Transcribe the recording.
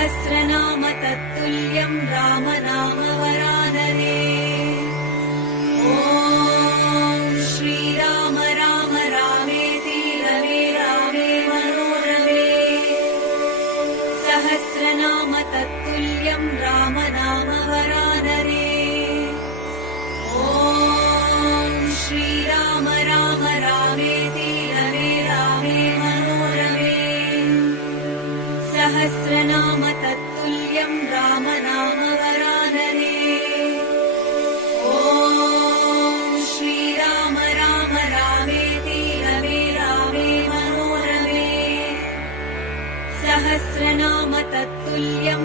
सहस्रनाम तत्तुल्यं राम नाम वरानने। ॐ श्रीराम राम रामेति रमे रामे मनोरमे। सहस्रनाम तत्तुल्यं राम नाम वरानने। ॐ श्रीराम राम रामेति रमे रामे मनोरमे। सहस्रनाम तत्तुल्यं राम नाम वरानने। ॐ श्रीराम राम रामेति रमे रामे मनोरमे। सहस्रनाम तत्तुल्यं